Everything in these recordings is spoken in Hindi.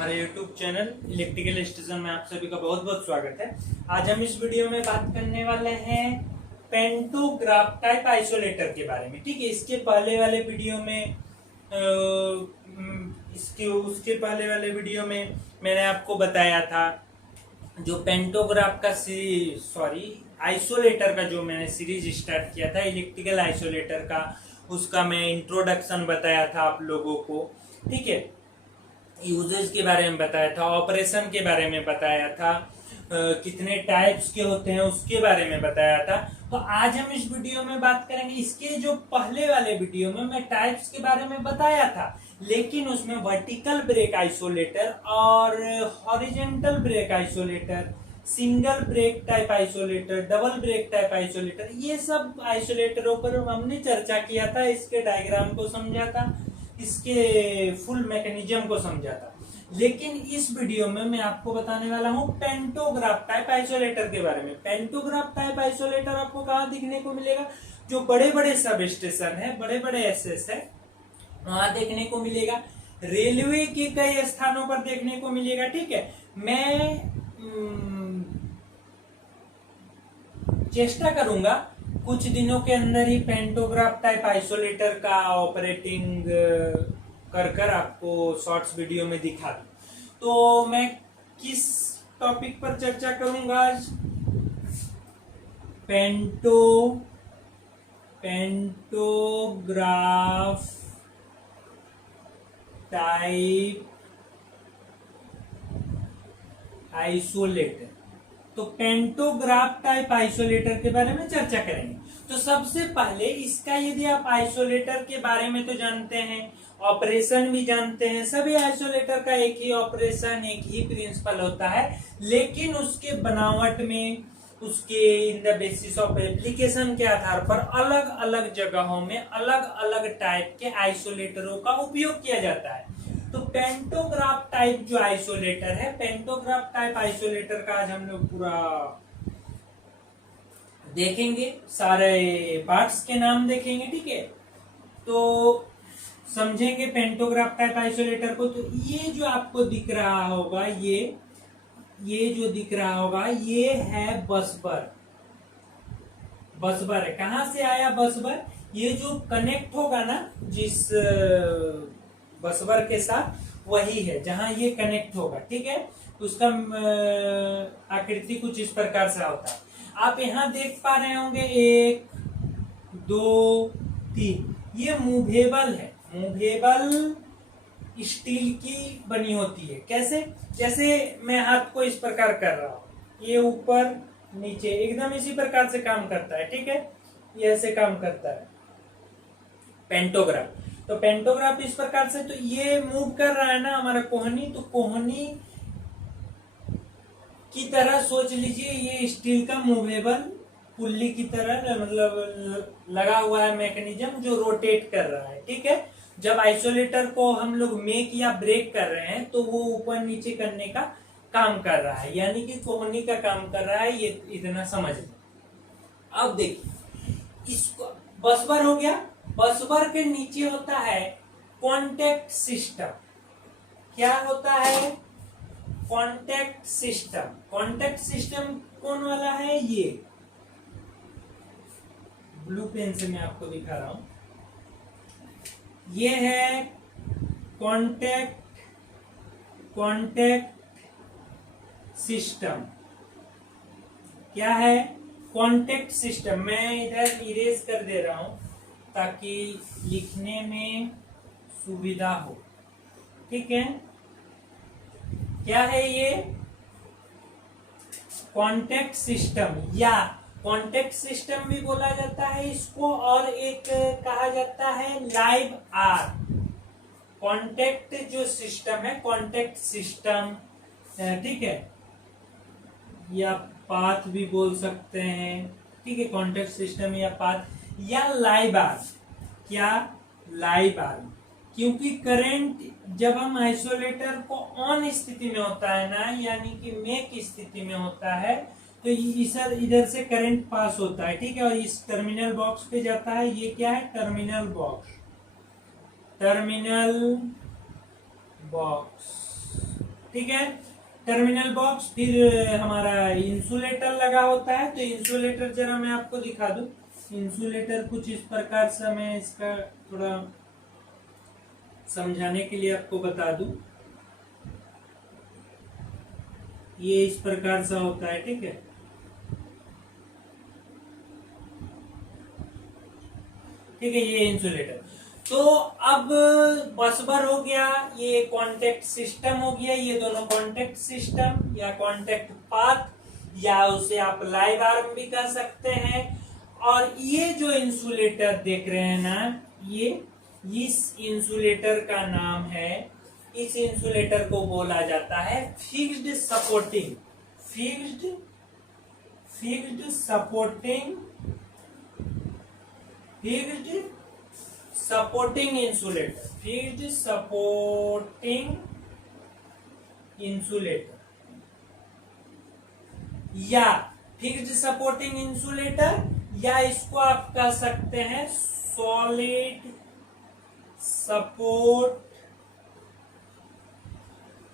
हमारे YouTube चैनल इलेक्ट्रिकल स्टेशन में आप सभी का बहुत बहुत स्वागत है। आज हम इस वीडियो में बात करने वाले हैं पेंटोग्राफ टाइप आइसोलेटर के बारे में। ठीक है, इसके पहले वाले वीडियो में उसके पहले वाले वीडियो में मैंने आपको बताया था जो पेंटोग्राफ का आइसोलेटर का जो मैंने सीरीज स्टार्ट किया था इलेक्ट्रिकल आइसोलेटर का, उसका मैं इंट्रोडक्शन बताया था आप लोगों को। ठीक है, यूजेज के बारे में बताया था, ऑपरेशन के बारे में बताया था, कितने टाइप्स के होते हैं उसके बारे में बताया था। तो आज हम इस वीडियो में बात करेंगे। इसके जो पहले वाले वीडियो में मैं टाइप्स के बारे में बताया था, लेकिन उसमें वर्टिकल ब्रेक आइसोलेटर और horizontal break isolator, single break type isolator, double break type isolator, ये सब आइसोलेटरों पर हमने चर्चा किया था। इसके डायग्राम को समझा था, इसके फुल मैकेनिज्म को समझा था। लेकिन इस वीडियो में मैं आपको बताने वाला हूं पेंटोग्राफ टाइप आइसोलेटर के बारे में। पेंटोग्राफ टाइप आइसोलेटर आपको कहां दिखने को मिलेगा? जो बड़े बड़े सब स्टेशन है, बड़े बड़े एसएस है, वहां देखने को मिलेगा। रेलवे के कई स्थानों पर देखने को मिलेगा। ठीक है, मैं चेष्टा करूंगा कुछ दिनों के अंदर ही पेंटोग्राफ टाइप आइसोलेटर का ऑपरेटिंग कर आपको शॉर्ट्स वीडियो में दिखा दूं। तो मैं किस टॉपिक पर चर्चा करूंगा आज? Pantograph type isolator. तो पेंटोग्राफ टाइप आइसोलेटर के बारे में चर्चा करेंगे। तो सबसे पहले इसका, यदि आप आइसोलेटर के बारे में तो जानते हैं, ऑपरेशन भी जानते हैं। सभी आइसोलेटर का एक ही ऑपरेशन, एक ही प्रिंसिपल होता है, लेकिन उसके बनावट में, उसके in the basis of application के आधार पर अलग अलग जगहों में अलग अलग टाइप के आइसोलेटरों का उपयोग किया जाता है। तो पेंटोग्राफ टाइप जो आइसोलेटर है, पेंटोग्राफ टाइप आइसोलेटर का आज हम लोग पूरा देखेंगे, सारे पार्ट्स के नाम देखेंगे। ठीक है, तो समझेंगे पेंटोग्राफ टाइप आइसोलेटर को। तो ये जो आपको दिख रहा होगा, ये जो दिख रहा होगा, ये है बसबर। बसबर है। कहां से आया बसबर? ये जो कनेक्ट होगा ना जिस बसबर के साथ, वही है जहां ये कनेक्ट होगा। ठीक है, उसका आकृति कुछ इस प्रकार से होता है। आप यहां देख पा रहे होंगे 1 2 3, ये मूवेबल है। मूवेबल स्टील की बनी होती है। कैसे? जैसे मैं हाथ को इस प्रकार कर रहा हूं, ये ऊपर नीचे एकदम इसी प्रकार से काम करता है। ठीक है, ये ऐसे काम करता है पेंटोग्राफ। तो पेंटोग्राफ इस प्रकार से, तो ये मूव कर रहा है ना हमारा कोहनी, तो कोहनी की तरह सोच लीजिए, ये स्टील का मूवेबल पुल्ली की तरह, मतलब लगा हुआ है मैकेनिज्म जो रोटेट कर रहा है। ठीक है, जब आइसोलेटर को हम लोग मेक या ब्रेक कर रहे हैं तो वो ऊपर नीचे करने का काम कर रहा है, यानी कि कोहनी का काम कर रहा है। ये इतना समझ लें। अब देखिए, इसको बसबर हो गया। बसबर के नीचे होता है कॉन्टैक्ट सिस्टम। क्या होता है? Contact system. कॉन्टैक्ट सिस्टम कौन वाला है? ये ब्लू पेन से मैं आपको दिखा रहा हूं। ये है कॉन्टैक्ट सिस्टम। क्या है? Contact system. मैं इधर इरेज कर दे रहा हूं ताकि लिखने में सुविधा हो। ठीक है, क्या है ये? कॉन्टैक्ट सिस्टम, या कॉन्टैक्ट सिस्टम भी बोला जाता है इसको, और एक कहा जाता है लाइव आर। कॉन्टैक्ट जो सिस्टम है, कॉन्टैक्ट सिस्टम, ठीक है, या पाथ भी बोल सकते हैं। ठीक है, कॉन्टैक्ट सिस्टम या पाथ या लाइव आर। क्या? लाइव आर। क्योंकि करंट जब हम आइसोलेटर को ऑन स्थिति में होता है ना, यानी कि मेक स्थिति में होता है, तो इधर से करंट पास होता है। ठीक है, और इस टर्मिनल बॉक्स पे जाता है। ये क्या है? Terminal box. टर्मिनल बॉक्स ठीक है। टर्मिनल बॉक्स, फिर हमारा इंसुलेटर लगा होता है। तो इंसुलेटर जरा मैं आपको दिखा दूं। इंसुलेटर कुछ इस प्रकार से, मैं इसका थोड़ा समझाने के लिए आपको बता दूं। ये इस प्रकार से होता है, ठीक है। ठीक है, ये इंसुलेटर। तो अब बसबर हो गया, ये कांटेक्ट सिस्टम हो गया, ये दोनों कांटेक्ट सिस्टम या कांटेक्ट पाथ, या उसे आप लाइव आर्म भी कह सकते हैं। और ये जो इंसुलेटर देख रहे हैं ना, ये इस इंसुलेटर का नाम है, इस इंसुलेटर को बोला जाता है fixed supporting, fixed supporting, fixed supporting insulator, fixed supporting insulator, या फिक्स्ड सपोर्टिंग इंसुलेटर, या इसको आप कह सकते हैं सॉलिड सपोर्ट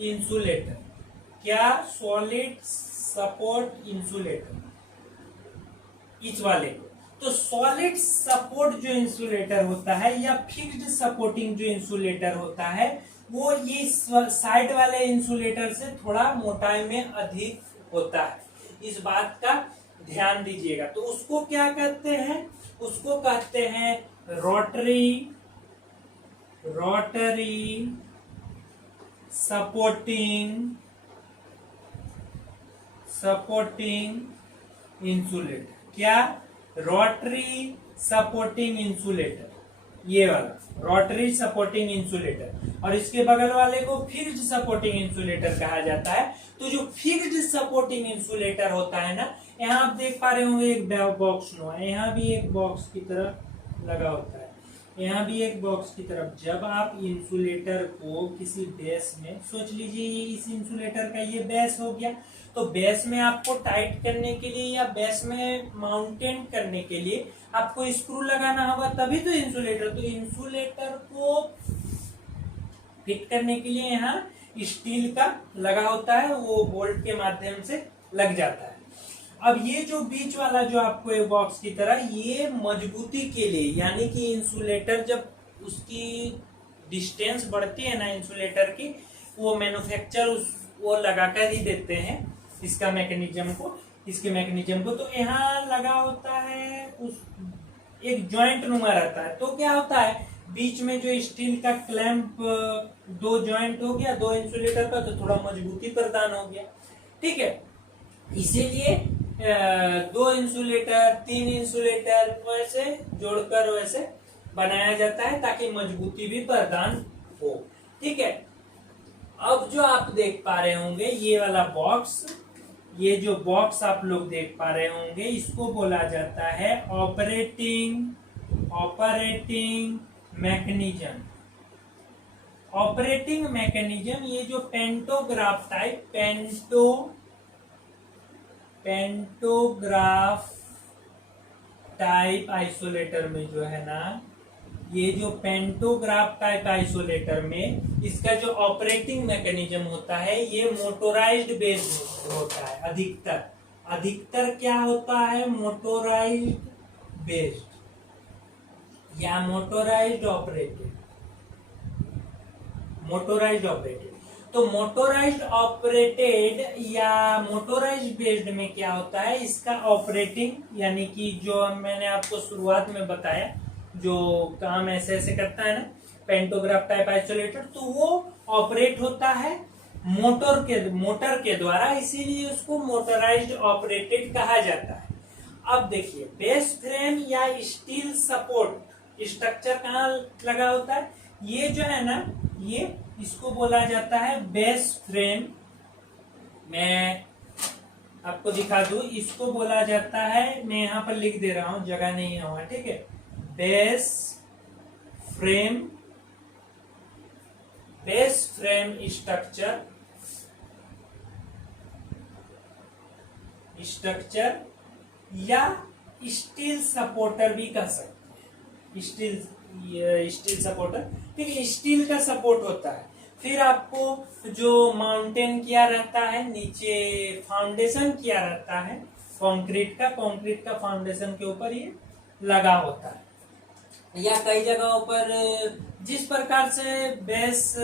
इंसुलेटर। क्या? सॉलिड सपोर्ट इंसुलेटर, इस वाले को। तो सॉलिड सपोर्ट जो इंसुलेटर होता है या फिक्स्ड सपोर्टिंग जो इंसुलेटर होता है, वो ये साइड वाले इंसुलेटर से थोड़ा मोटाई में अधिक होता है। इस बात का ध्यान दीजिएगा। तो उसको क्या कहते हैं? उसको कहते हैं रोटरी सपोर्टिंग इंसुलेटर। क्या? रोटरी सपोर्टिंग इंसुलेटर, ये वाला रोटरी सपोर्टिंग इंसुलेटर। और इसके बगल वाले को फिक्स्ड सपोर्टिंग इंसुलेटर कहा जाता है। तो जो फिक्स्ड सपोर्टिंग इंसुलेटर होता है ना, यहाँ आप देख पा रहे होंगे एक बॉक्स नो है, यहाँ भी एक बॉक्स की तरह लगा होता है, यहाँ भी एक बॉक्स की तरफ। जब आप इंसुलेटर को किसी बेस में, सोच लीजिए ये इस इंसुलेटर का ये बेस हो गया, तो बेस में आपको टाइट करने के लिए या बेस में माउंटेन करने के लिए आपको स्क्रू लगाना होगा, तभी तो इंसुलेटर को फिट करने के लिए यहाँ स्टील का लगा होता है, वो बोल्ट के माध्यम से लग जाता है। अब ये जो बीच वाला जो आपको एक बॉक्स की तरह, ये मजबूती के लिए, यानी कि इंसुलेटर जब उसकी डिस्टेंस बढ़ती है ना इंसुलेटर की, वो मैन्युफैक्चर वो लगाकर ही देते हैं इसका इसके मैकेनिज्म को। तो यहाँ लगा होता है उस एक जॉइंट नुमा रहता है। तो क्या होता है, बीच में जो स्टील का क्लैंप, दो जॉइंट हो गया, दो इंसुलेटर का, तो थोड़ा मजबूती प्रदान हो गया, ठीक है। इसीलिए 2 इंसुलेटर 3 इंसुलेटर वैसे जोड़कर वैसे बनाया जाता है, ताकि मजबूती भी प्रदान हो, ठीक है। अब जो आप देख पा रहे होंगे ये वाला बॉक्स, ये जो बॉक्स आप लोग देख पा रहे होंगे, इसको बोला जाता है ऑपरेटिंग मैकेनिज्म। ऑपरेटिंग मैकेनिज्म, ये जो पेंटोग्राफ टाइप आइसोलेटर में जो है ना, ये जो पेंटोग्राफ टाइप आइसोलेटर में इसका जो ऑपरेटिंग मैकेनिज्म होता है, ये मोटोराइज्ड बेस्ड होता है। अधिकतर क्या होता है? मोटोराइज्ड बेस्ड या मोटोराइज्ड ऑपरेटेड। तो मोटोराइज्ड ऑपरेटेड या मोटोराइज्ड बेस्ड में क्या होता है, इसका ऑपरेटिंग, यानी कि जो मैंने आपको शुरुआत में बताया, जो काम ऐसे ऐसे करता है ना पेंटोग्राफ टाइप आइसोलेटर, तो वो ऑपरेट होता है मोटर के द्वारा, इसीलिए उसको मोटराइज्ड ऑपरेटेड कहा जाता है। अब देखिए, बेस फ्रेम या स्टील सपोर्ट स्ट्रक्चर कहाँ लगा होता है? ये जो है ना, ये इसको बोला जाता है बेस फ्रेम। मैं आपको दिखा दूं, इसको बोला जाता है, मैं यहाँ पर लिख दे रहा हूं, जगह नहीं है वहां, ठीक है। बेस फ्रेम स्ट्रक्चर या स्टील सपोर्टर भी कह सकते हैं। स्टील सपोर्टर, ठीक है, स्टील का सपोर्ट होता है। फिर आपको जो माउंटेन किया रहता है, नीचे फाउंडेशन किया रहता है कंक्रीट का फाउंडेशन के ऊपर ये लगा होता है। या कई जगहों पर जिस प्रकार से बेस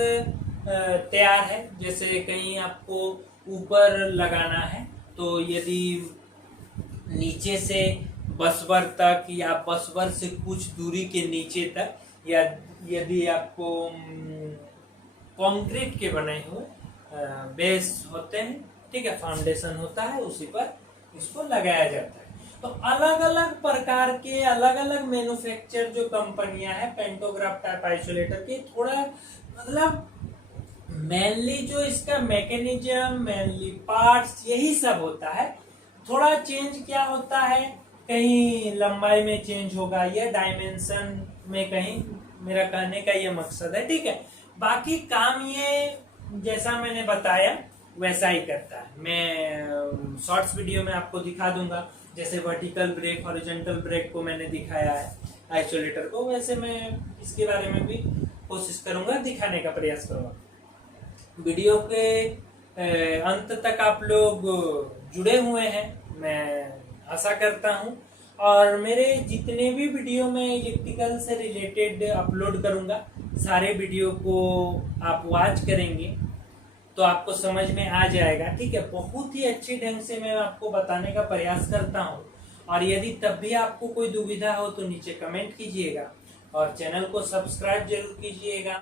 तैयार है, जैसे कहीं आपको ऊपर लगाना है तो यदि नीचे से बसवर तक या बसवर से कुछ दूरी के नीचे तक, या यदि आपको कंक्रीट के बने हुए बेस होते हैं, ठीक है, फाउंडेशन होता है, उसी पर इसको लगाया जाता है। तो अलग अलग प्रकार के अलग अलग मैन्युफैक्चर जो कंपनियां हैं पेंटोग्राफ टाइप आइसोलेटर की, थोड़ा मतलब मेनली जो इसका मैकेनिज्म, मेनली पार्ट्स, यही सब होता है। थोड़ा चेंज क्या होता है, कहीं लंबाई में चेंज होगा या डायमेंशन में कहीं, मेरा कहने का ये मकसद है, ठीक है। बाकी काम ये जैसा मैंने बताया वैसा ही करता है। मैं शॉर्ट्स वीडियो में आपको दिखा दूंगा, जैसे वर्टिकल ब्रेक, हॉरिजॉन्टल ब्रेक को मैंने दिखाया है आइसोलेटर को, वैसे मैं इसके बारे में भी कोशिश करूंगा, दिखाने का प्रयास करूंगा। वीडियो के अंत तक आप लोग जुड़े हुए हैं, मैं आशा करता हूं। और मेरे जितने भी वीडियो में इलेक्ट्रिकल से रिलेटेड अपलोड करूंगा, सारे वीडियो को आप वॉच करेंगे तो आपको समझ में आ जाएगा, ठीक है। बहुत ही अच्छे ढंग से मैं आपको बताने का प्रयास करता हूं। और यदि तब भी आपको कोई दुविधा हो तो नीचे कमेंट कीजिएगा और चैनल को सब्सक्राइब जरूर कीजिएगा।